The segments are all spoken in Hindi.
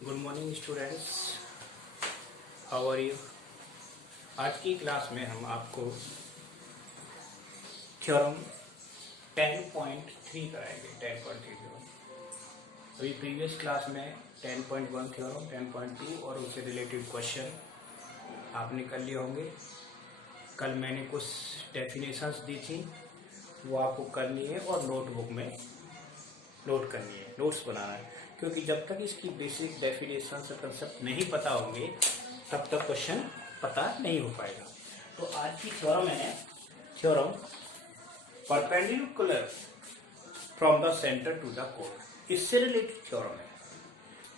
Good morning students, how are you. आज की क्लास में हम आपको थ्योरम 10.3 कराएंगे। 10.3 थ्योरम अभी प्रीवियस क्लास में 10.1 थ्योरम, 10.2 और उससे रिलेटेड क्वेश्चन आपने कर लिए होंगे। कल मैंने कुछ डेफिनेशंस दी थी, वो आपको करनी है और नोटबुक में नोट करनी है, नोट्स बनाना है, क्योंकि जब तक इसकी बेसिक डेफिनेशन से कंसेप्ट नहीं पता होंगे तब तक क्वेश्चन पता नहीं हो पाएगा। तो आज की थ्योरम है theorem perpendicular from the centre to the core. इससे रिलेटेड थ्योरम है।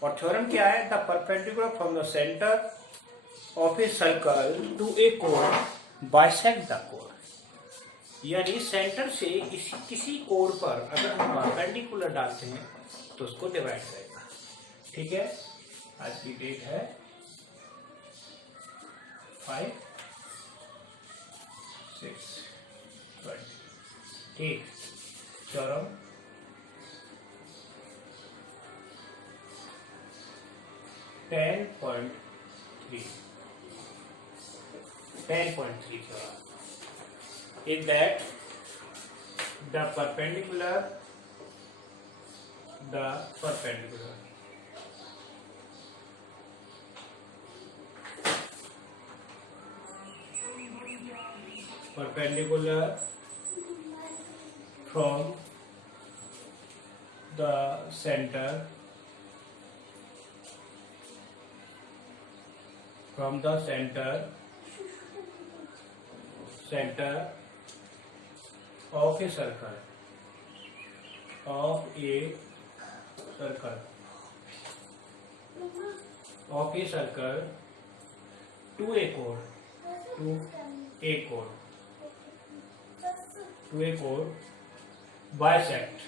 और थ्योरम क्या है? The perpendicular from the centre of a circle to A core bisect the core. यानी सेंटर से किसी कोर पर अगर हम परपेंडिकुलर डालते हैं तो उसको डिवाइड करेगा। ठीक है, आज की डेट है 5/6/20। ठीक, theorem 10.3 theorem is that the perpendicular from the center of a circle to a core bisects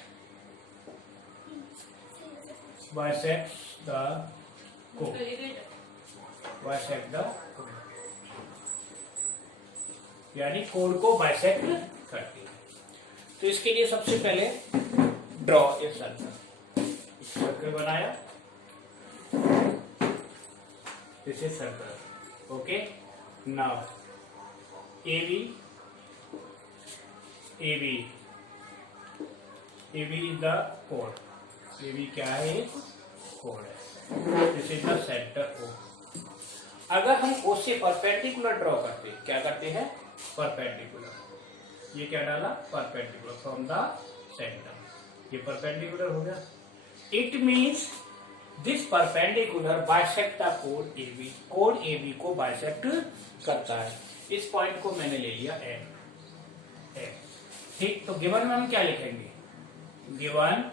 the core. यानी कोर को बाइसेक्ट करती है। तो इसके लिए सबसे पहले ड्रॉ ए सर्कल बनाया। This is circle. Okay, now AB is the core. AB क्या है? कोर है। This is the centre O। अगर हम O से परपेंडिकुलर ड्रॉ करते हैं, क्या करते हैं? परपेंडिकुलर। ये क्या डाला? Perpendicular from the centre. ये परपेंडिकुलर हो गया। It means this perpendicular bisect the code AB। Code AB को बाइसेक्ट करता है। इस पॉइंट को मैंने ले लिया M। ठीक, तो गिवन में हम क्या लिखेंगे? Given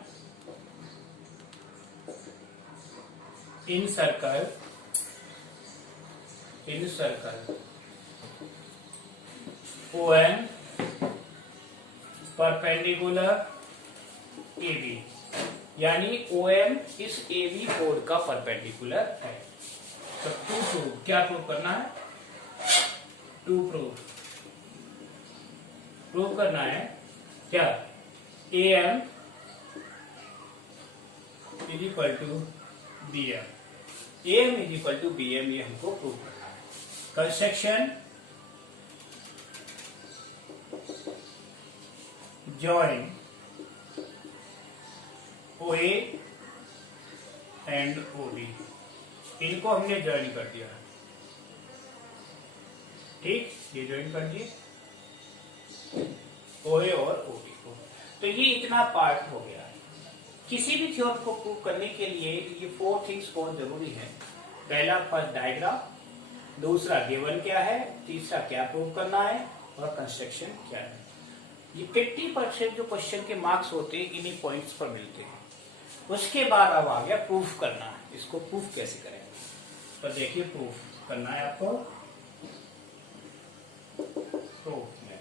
in circle ON perpendicular AB, यानी OM इस AB कोड का परपेंडिकुलर है। तो टू प्रूव, क्या प्रूव करना है? टू प्रूव करना है क्या? AM is equal to BM। AM is equal to BM, ये हमको प्रूव करना है। Construction join OA and OB, इनको हमने ज्वाइन कर दिया। ठीक, ये ज्वाइन कर दिए OA और OB को। तो ये इतना पार्ट हो गया। किसी भी थ्योरम को प्रूव करने के लिए ये 4 थिंग्स बहुत जरूरी है। पहला, फर्स्ट डायग्राम, दूसरा गिवन क्या है, तीसरा क्या प्रूव करना है, और कंस्ट्रक्शन क्या है। ये 50% जो क्वेश्चन के मार्क्स होते हैं इन्हीं पॉइंट्स पर मिलते हैं। उसके बाद अब आ गया प्रूफ करना है। इसको प्रूफ कैसे करें? तो देखिए, प्रूफ करना है आपको। प्रूफ में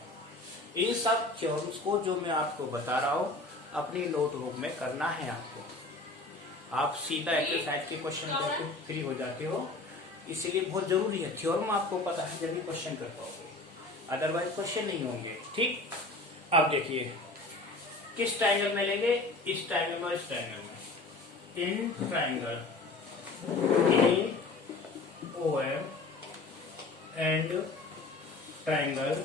इन सब थ्योरम्स को जो मैं आपको बता रहा हूं अपनी नोटबुक में करना है आपको। आप सीधा एक्सरसाइज के क्वेश्चन करके फ्री हो जाते हो, इसीलिए बहुत जरूरी है। थ्योरम आपको पता है जब भी क्वेश्चन कर पाओगे, अदरवाइज क्वेश्चन नहीं होंगे। ठीक, अब देखिए किस ट्रायंगल में लेंगे? इस ट्रायंगल में और इस ट्रायंगल में। In triangle AOM and triangle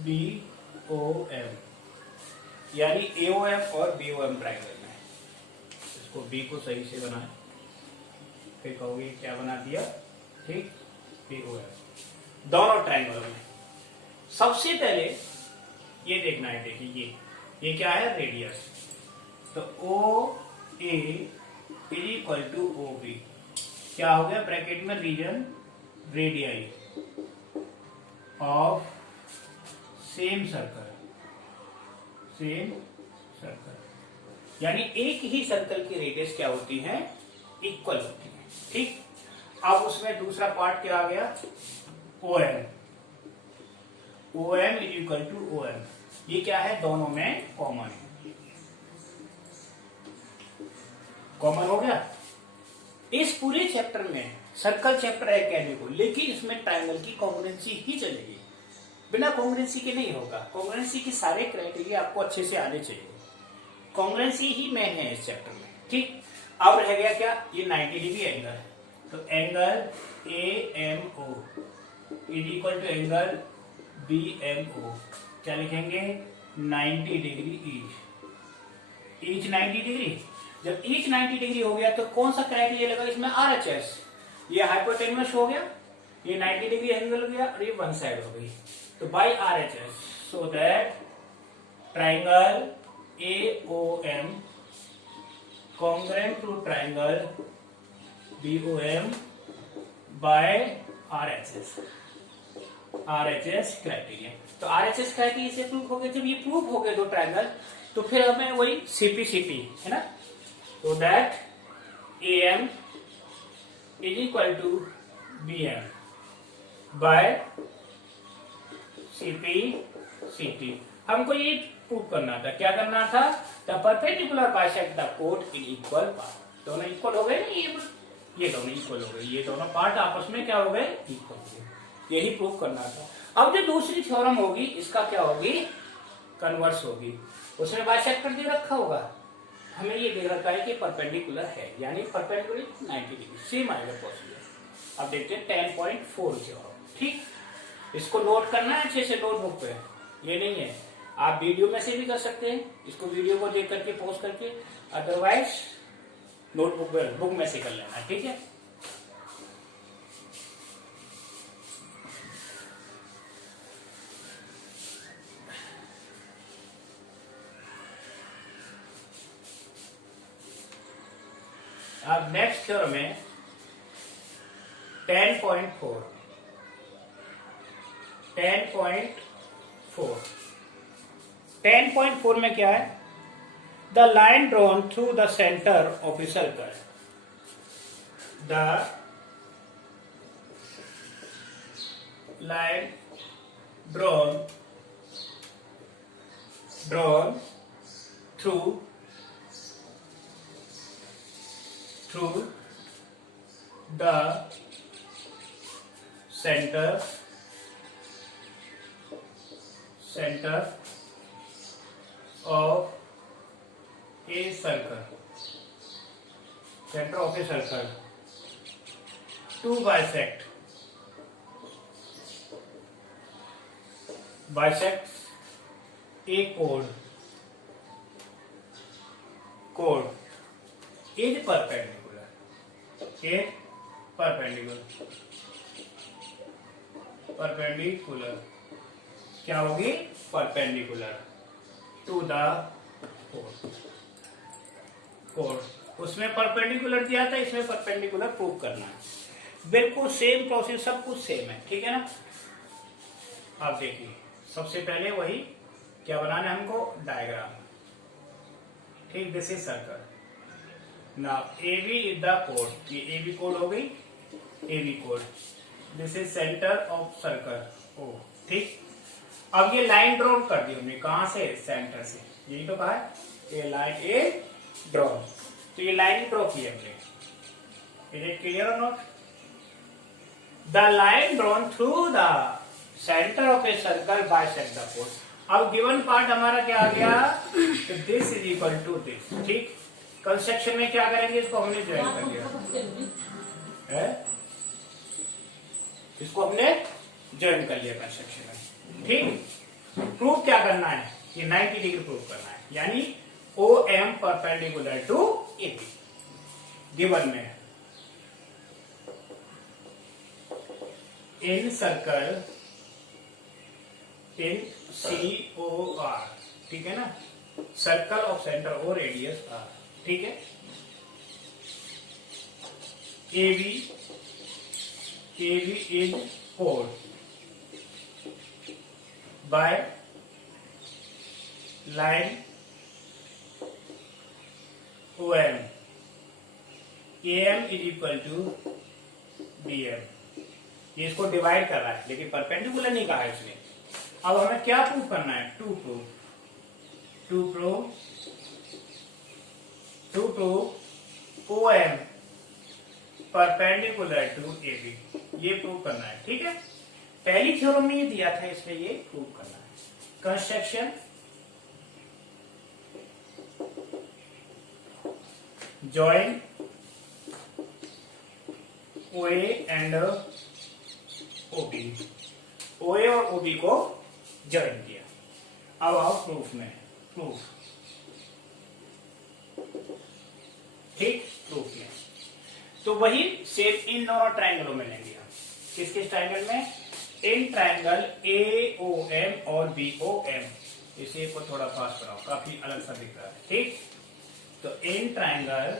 BOM, यानी AOM और BOM ट्राइंगल में। इसको B को सही से बनाए, फिर कहोगे क्या बना दिया, ठीक, BOM दोनों ट्राइंगल में। सबसे पहले ये देखना है, देखिए ये क्या है, रेडियस। तो OA is equal to OB, क्या हो गया ब्रैकेट में, reason radii of same circle, same circle, यानी एक ही सर्कल की रेडियस क्या होती है, इक्वल होती है, ठीक। अब उसमें दूसरा पार्ट क्या आ गया, OM, OM is equal to OM, ये क्या है, दोनों में कॉमन है, कॉमन हो गया। इस पूरे चैप्टर में सर्कल चैप्टर है कहने को, लेकिन इसमें ट्रायंगल की कॉन्ग्रुएंसी ही चलेगी, बिना कॉन्ग्रुएंसी के नहीं होगा। कॉन्ग्रुएंसी के सारे क्राइटेरिया आपको अच्छे से आने चाहिए, कॉन्ग्रुएंसी ही मेन है इस चैप्टर में, ठीक। अब रह गया क्या, ये 90 डिग्री एंगल है, तो angle AMO is equal to angle BMO, क्या लिखेंगे, 90 डिग्री ईच 90 डिग्री। जब ईच 90 डिग्री हो गया तो कौन सा क्राइटेरिया लगा इसमें, RHS, ये हाइपोटेन्यूस हो गया, ये 90 डिग्री एंगल हो गया, और ये वन साइड हो गई, तो by RHS, so that triangle AOM congruent to triangle BOM by RHS, RHS criteria. तो RHS क्राइटेरिया से प्रूव हो गया। जब ये प्रूव हो गए दो ट्राइंगल, तो फिर हमें वही CP है ना, तो that AM is equal to BM by CP। हमको ये प्रूव करना था, क्या करना था, द परपेंडिकुलर बाइसेक्ट द कोड इन इक्वल पार्ट। दोनों इक्वल हो गए ना, ये दोनों इक्वल हो गए, ये दोनों पार्ट आपस में क्या हो गए, इक्वल हो गए, यही प्रूव करना था। अब जो दूसरी थ्योरम होगी इसका क्या होगी, कन्वर्स होगी, उसमें बाइसेक्टर दे रखा होगा, हमें ये दे रखा है कि परपेंडिकुलर है, यानी परपेंडिकुलर 90 डिग्री, सेम आएगा प्रोसीजर। अब देखते हैं 10.4 थ्योरम, ठीक। इसको नोट करना है अच्छे से नोटबुक पे, ये नहीं है, आप वीडियो में से भी कर सकते हैं, इसको वीडियो को देख करके पॉज करके, अदरवाइज नोटबुक बुक में से कर लेना, ठीक है। अब नेक्स्ट थ्योरम है 10.4 10.4 में क्या है, the line drawn through the centre of a circle, the line drawn through the center of a circle, to bisect a chord is perpendicular क्या होगी, परपेंडिकुलर टू द कोड। उसमें परपेंडिकुलर दिया था, इसमें परपेंडिकुलर प्रूव करना है, बिल्कुल सेम प्रोसेस, सब कुछ सेम है, ठीक है ना। अब देखिए सबसे पहले वही क्या बनाना है हमको, डायग्राम, ठीक। This is circle, now AB is the कोड, ये AB कोड हो गई, AB कोड, this is centre of circle O, ठीक। अब ये लाइन ड्रॉ कर दी हमने, कहां से, सेंटर से, यही तो कहा है, ये लाइन ए ड्रॉ, तो ये लाइन ड्रॉ की हमने, इज इट क्लियर और not, the line drawn through the centre of a circle bisect the कोड। अब गिवन पार्ट हमारा क्या आ गया, तो this is equal to this, ठीक। कंस्ट्रक्शन में क्या करेंगे, इसको हमने ज्वाइन कर दिया, इसको हमने ज्वाइन कर लिया कंस्ट्रक्शन में। ठीक, प्रूफ क्या करना है, ये 90 डिग्री प्रूफ करना है, यानी O M perpendicular to A B given में in circle in C O R, ठीक है ना, सर्कल ऑफ सेंटर और रेडियस आर, ठीक है। ए बी इज कोड by line O M, A M is equal to B M. ये इसको डिवाइड कर रहा है लेकिन परपेंडिकुलर नहीं कहा इसने। अब हमें क्या प्रूव करना है, to prove O M perpendicular to A B, ये प्रूव करना है, ठीक है। पहली थ्योरम में ये दिया था, इसलिए ये प्रूव करना है। कंस्ट्रक्शन जॉइन ओ एंड ओबी, ओए और ओबी को ज्वाइन किया। अब आओ प्रूफ में, प्रूफ, ठीक, प्रूफ में तो वही सेम इन दोनों ट्राइंगलों में लेंगे हम। किस किस ट्राइंगल में, in triangle A O M और बी ओ एम। इसे को थोड़ा पास कराओ, काफी अलग सा दिख रहा है, ठीक। तो in triangle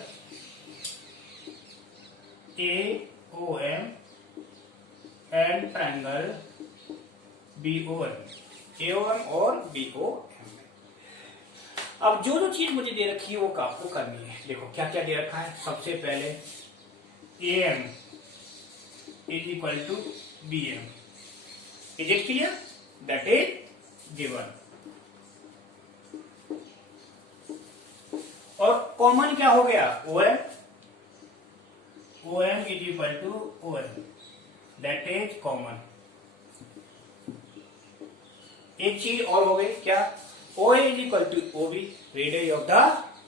A O M and triangle B O M, A O M और बी ओ एम। अब जो जो चीज मुझे दे रखी है वो आपको करनी है। देखो क्या क्या दे रखा है। सबसे पहले A M is equal to B M, is it clear, that is given. और कॉमन क्या हो गया, O M, O M is equal to O M, that is common. एक चीज और हो गई क्या, O is equal to O B, radius of the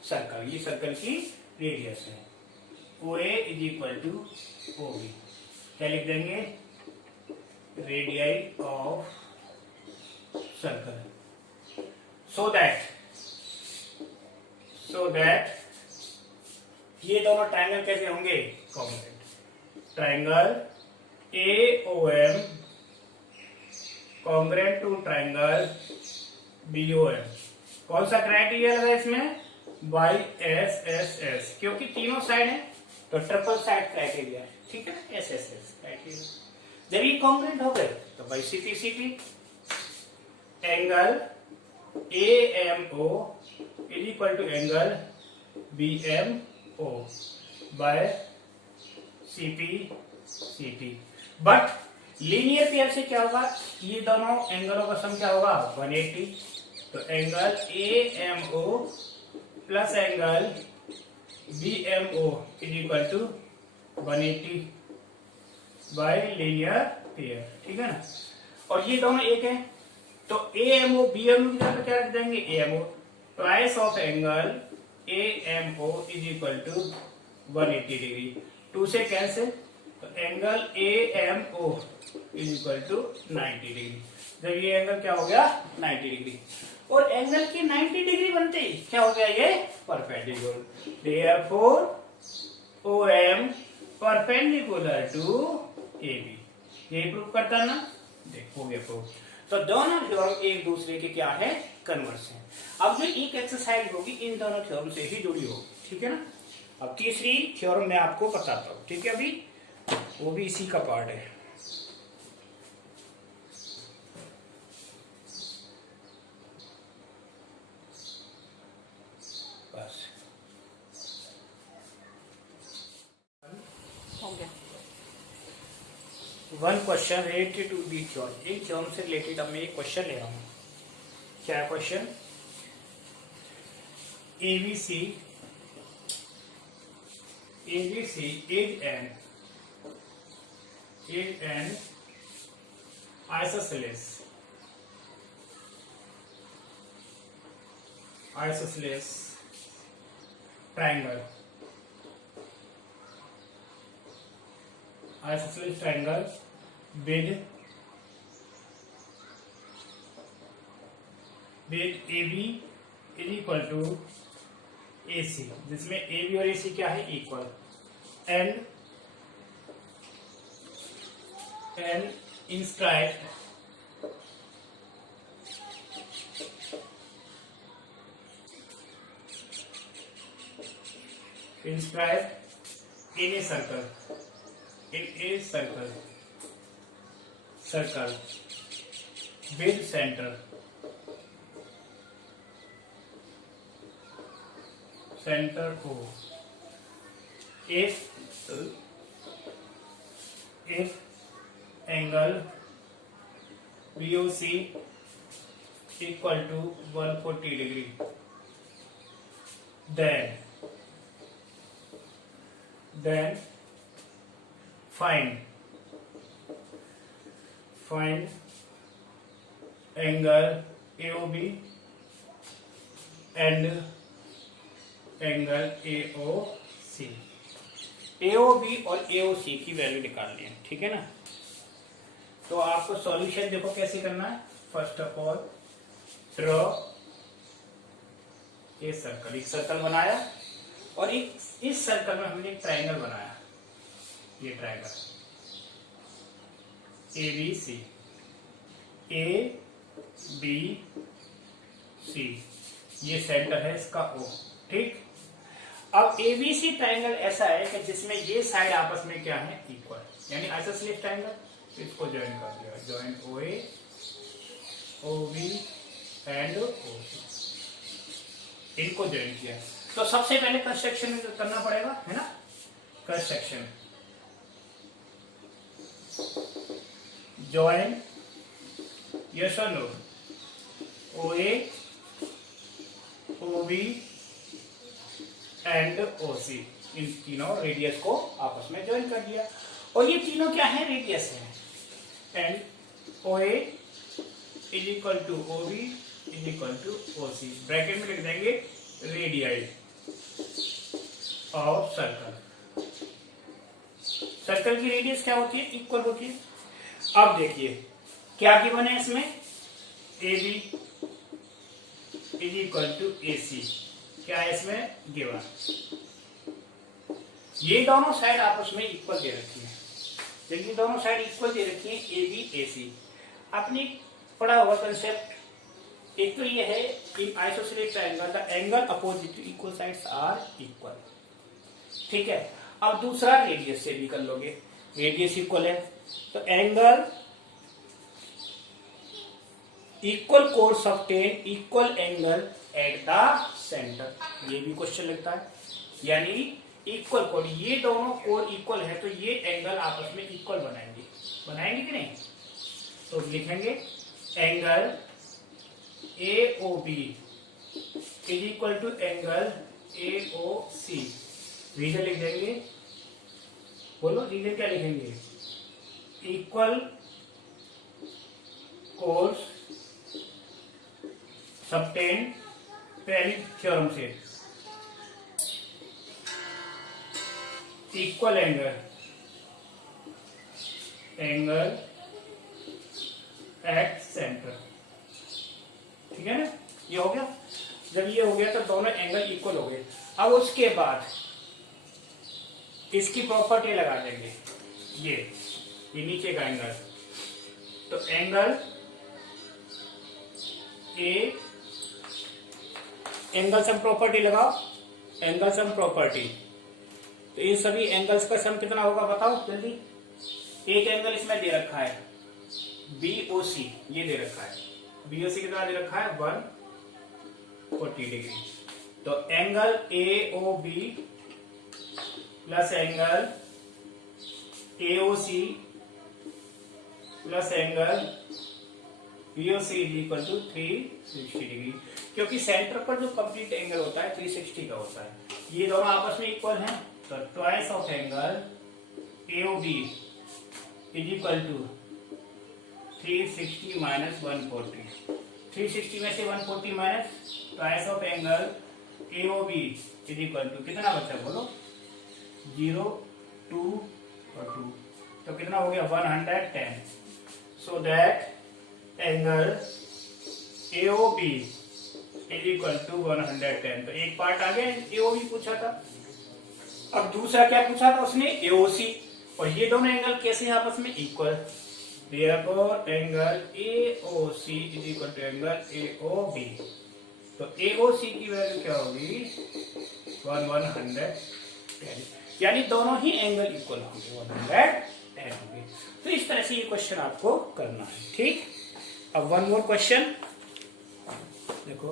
circle, ये सर्कल की रेडियस है। O A is equal to O B, क्या लिख देंगे, radius of circle. So that ये दोनों ट्राइंगल कैसे होंगे, congruent. Triangle A O M congruent to triangle B O M. कौन सा क्राइटेरिया लगा इसमें, बाई एस एस एस, क्योंकि तीनों साइड है तो ट्रिपल साइड क्राइटेरिया, ठीक है ना, एस एस एस क्राइटेरिया। जब ये कॉन्ग्रुएंट हो गए तो by C T C T, angle A M O is equal to angle B M O by C P C T. But linear pair से क्या होगा, ये दोनों एंगलों का सम क्या होगा, 180। तो angle A M O plus angle B M O is equal to 180 by linear pair, ठीक है ना। और ये दोनों एक है तो A M O B M O की जगह क्या रख देंगे, A M O, twice of angle A M O is equal to 180 degree. 2 से कैंसिल, तो angle A M O is equal to 90 degree. जब ये एंगल क्या हो गया, 90 डिग्री, और एंगल की 90 डिग्री बनते ही क्या हो गया, ये perpendicular. Therefore O M perpendicular to A B, यही प्रूव करता ना, देखो ये प्रूव। तो दोनों थ्योरम एक दूसरे के क्या है, कन्वर्स है। अब जो एक एक्सरसाइज होगी इन दोनों थ्योरम से ही जुड़ी होगी, ठीक है ना। अब तीसरी थ्योरम मैं आपको बताता हूं, ठीक है, अभी वो भी इसी का पार्ट है। बस हो गया। One question related to the theorem, एक थ्योरम से रिलेटेड अब मैं एक क्वेश्चन ले रहा हूं। क्या question, ABC is an isosceles triangle. Isosceles triangle with AB is equal to AC, जिसमें AB और AC क्या है, इक्वल, and inscribed in a circle with center O, if angle BOC equal to 140 degree, then find angle AOB and angle AOC। AOB और AOC की वैल्यू निकालनी है, ठीक है ना। तो आपको सॉल्यूशन देखो कैसे करना है। First of all draw a circle, एक सर्कल बनाया और इस सर्कल में हमने एक ट्राइंगल बनाया, ये ट्राइंगल ABC, ABC, ये सेंटर है इसका O, ठीक। अब ABC ट्राइंगल ऐसा है कि जिसमें ये साइड आपस में क्या है, इक्वल, यानी आइसोसेलेस ट्राइंगल। इसको ज्वाइन कर दिया, join OA OB and OC, इनको ज्वाइन किया। तो सबसे पहले कंस्ट्रक्शन करना पड़ेगा, है ना, कंस्ट्रक्शन ज्वाइन, यस और no, OA OB and OC, इन तीनों रेडियस को आपस में ज्वाइन कर दिया। और ये तीनों क्या है, रेडियस है। And OA is equal to OB is equal to OC, bracket में लिख देंगे रेडियाई ऑफ सर्कल। सर्कल की रेडियस क्या होती है, इक्वल होती है। अब देखिए क्या गिवन है इसमें, AB is equal to AC, क्या है इसमें गिवन। ये दोनों साइड आपस में इक्वल दे रखी है, देखिए दोनों साइड इक्वल दे रखी है, AB AC। आपने पढ़ा हुआ कंसेप्ट, एक तो ये है in isosceles triangle the angle opposite to equal sides are equal, ठीक है। अब दूसरा रेडियस से भी कर लोगे, रेडियस इक्वल है तो angle equal course of ten equal angle at the centre, ये भी क्वेश्चन लगता है। यानी इक्वल कोड, ये दोनों कोड इक्वल है तो ये एंगल आपस में इक्वल बनाएंगे, बनाएंगे कि नहीं। तो लिखेंगे angle AOB is equal to angle AOC, reason लिख देंगे, बोलो रीजन क्या लिखेंगे, इक्वल कोर्स सबटेन पहली थ्योरम से, इक्वल एंगल एट सेंटर, ठीक है ना। ये हो गया, जब ये हो गया तो दोनों एंगल इक्वल हो गए। अब उसके बाद इसकी प्रॉपर्टी लगा देंगे, ये नीचे का एंगल, तो एंगल ए, एंगल सम प्रॉपर्टी लगाओ, एंगल सम प्रॉपर्टी, तो इन सभी एंगल्स का सम कितना होगा बताओ जल्दी। एक एंगल इसमें दे रखा है BOC, ये दे रखा है BOC कितना दे रखा है 140 डिग्री, तो angle AOB plus angle AOC plus angle BOC is equal to 360 degree, क्योंकि सेंटर पर जो कंप्लीट एंगल होता है 360 का होता है। ये दोनों आपस में इक्वल हैं, तो twice of angle AOB is equal to 360 minus 140, 360 में से 140 minus twice of angle AOB is equal to कितना बचा बोलो, 0 2 और 2, तो कितना हो गया 110. So that angle AOB is equal to 110. तो एक पार्ट आ गया, AOB पूछा था. अब दूसरा क्या पूछा था उसने, AOC. और ये दोनों एंगल कैसे हैं आपस में, equal. Therefore angle AOC is equal to angle AOB. तो AOC की वैल्यू क्या होगी 110, यानी दोनों ही एंगल इक्वल होंगे, 110 होंगे. तो इस तरह से ये क्वेश्चन आपको करना है. ठीक. अब वन मोर क्वेश्चन देखो,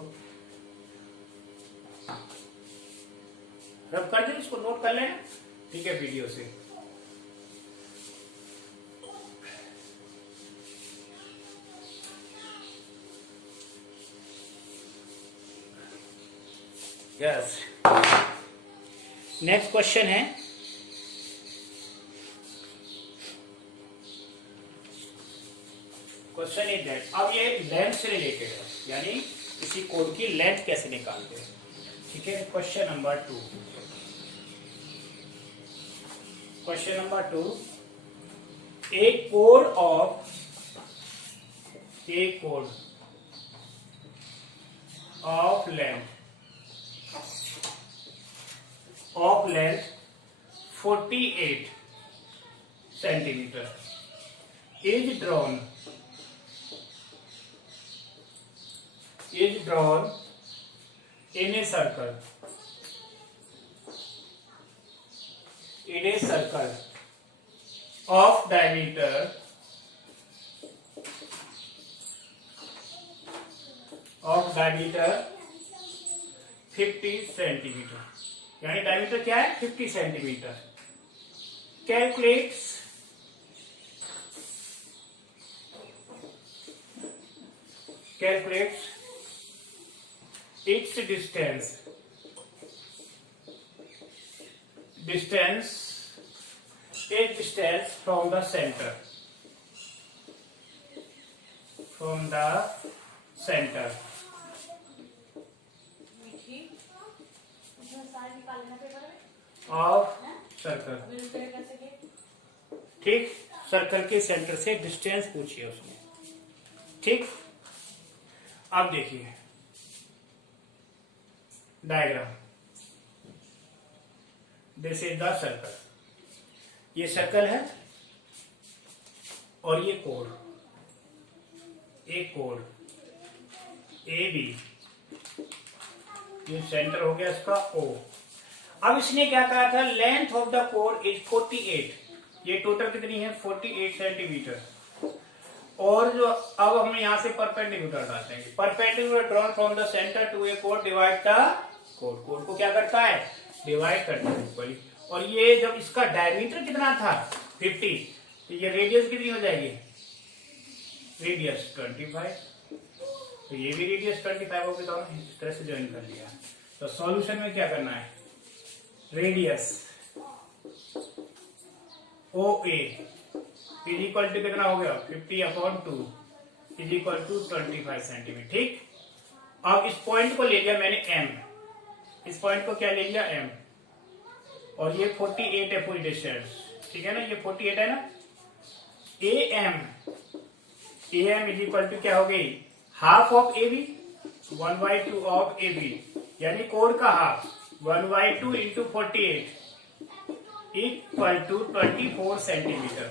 रब कर दे, इसको नोट कर लेना. ठीक है, वीडियो से. यस. नेक्स्ट क्वेश्चन है, क्वेश्चन इज दैट. अब ये लेंथ से रिलेटेड है, यानी किसी कोड की लेंथ कैसे निकालते हैं. ठीक है. Question number 2. Question number 2. A code of length 48 centimeter is drawn in a circle of diameter 50 centimeter. यानी डायमीटर क्या है 50 centimetre. Calculates its distance from the center. Of circle. ठीक. सर्कल के सेंटर से डिस्टेंस पूछिए उसने. ठीक. अब देखिए diagram. This is the circle. ये सर्कल है और ये कोड, एक कोड AB. ये सेंटर हो गया इसका O. अब इसने क्या कहा था, length of the code is 48. ये टोटल कितनी है 48 सेंटीमीटर. और जो अब हम यहां से परपेंडिकुलर डालते हैं. Perpendicular drawn from the centre to A code divide the code. Code को क्या करता है, डिवाइड करता है इक्वली. और ये जब इसका डायमीटर कितना था 50, तो ये रेडियस कितनी हो जाएगी, रेडियस 25. तो ये भी रेडियस 25 होगी. दोनों इस तरह से ज्वाइन कर लिया. तो सॉल्यूशन में क्या करना है, radius OA is equal to कितना हो गया 50/2 इज इक्वल टू 25 सेंटीमीटर. ठीक. अब इस पॉइंट को ले लिया मैंने M. इस पॉइंट को क्या ले लिया M. और ये 48 है पूरी डिस्टेंस. ठीक है ना, ये 48 है ना. AM इज इक्वल टू क्या हो गई, half of AB 1/2 of AB. यानी कोड का half 1/2 into 48 equal to 24 centimetre.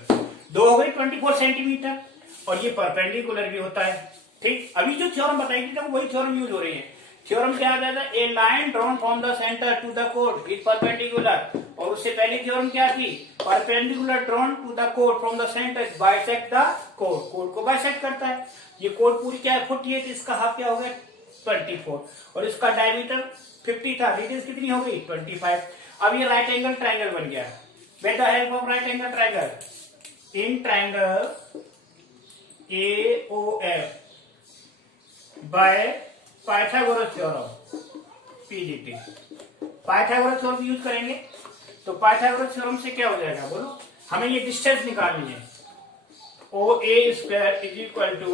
दो हो गई 24 सेंटीमीटर. और ये परपेंडिकुलर भी होता है. ठीक. अभी जो थ्योरम बताई थी वही थ्योरम यूज हो रही है. थ्योरम क्या आता है, ए line drawn from the centre to the code is perpendicular. और उससे पहले थ्योरम क्या थी, perpendicular drawn to the code from the centre bisect the code. Code को बाइसेक्ट करता है. ये कोड पूरी क्या है 48, इसका हाफ क्या हो गया 24. और इसका डायमीटर 50 था, रेडियस कितनी हो गई 25. अब ये राइट एंगल ट्राइंगल बन गया. With the help of right angle triangle in triangle AOF by Pythagoras theorem PDT. Pythagoras theorem use करेंगे. तो पाइथागोरस थ्योरम से क्या हो जाएगा बोलो, हमें ये डिस्टेंस निकालनी है. OA square is equal to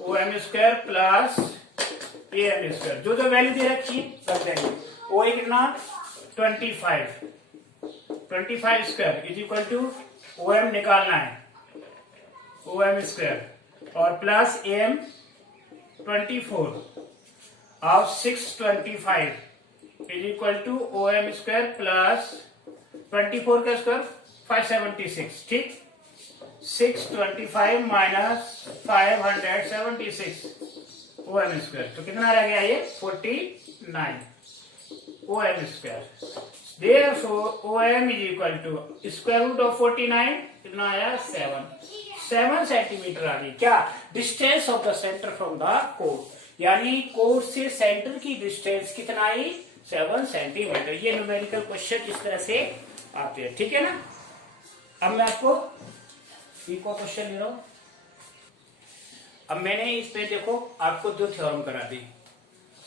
OM square plus AM square. जो जो वैल्यू दे रखी रख देंगे. OA कितना 25 square is equal to OM निकालना है, OM स्क्वायर और plus AM 24 of 625 is equal to OM square plus 24 का स्क्वायर 576, ठीक। 625 माइनस 576 OM स्क्वायर, तो कितना रह गया ये 49 OM square. Therefore OM is equal to square root of 49 कितना आया 7 सेंटीमीटर आ गई। क्या distance of the centre from the कोड, यानी कोड से सेंटर की डिस्टेंस कितना आई 7 सेंटीमीटर। ये न्यूमेरिकल क्वेश्चन इस तरह से आते हैं, ठीक है ना। अब मैं आपको इको क्वेश्चन ले रहा हूं। अब मैंने इस पे देखो आपको दो थ्योरम करा दी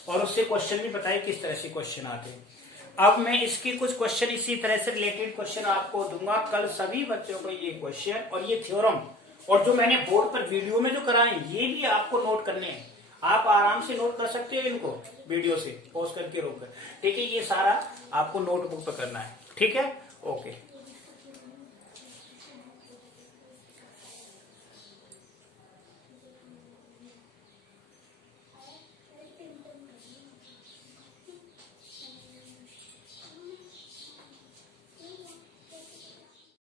और उससे क्वेश्चन भी बताए किस तरह से क्वेश्चन आते हैं। अब मैं इसके कुछ क्वेश्चन इसी तरह से रिलेटेड क्वेश्चन आपको दूंगा कल सभी बच्चों को ये क्वेश्चन और ये थ्योरम, और जो मैंने बोर्ड पर वीडियो में जो कराए ये भी आपको नोट करने हैं। आप आराम से नोट कर सकते हो इनको वीडियो से पॉज करके रोक कर, ठीक है। ये सारा आपको नोटबुक पर करना है, ठीक है। ओके।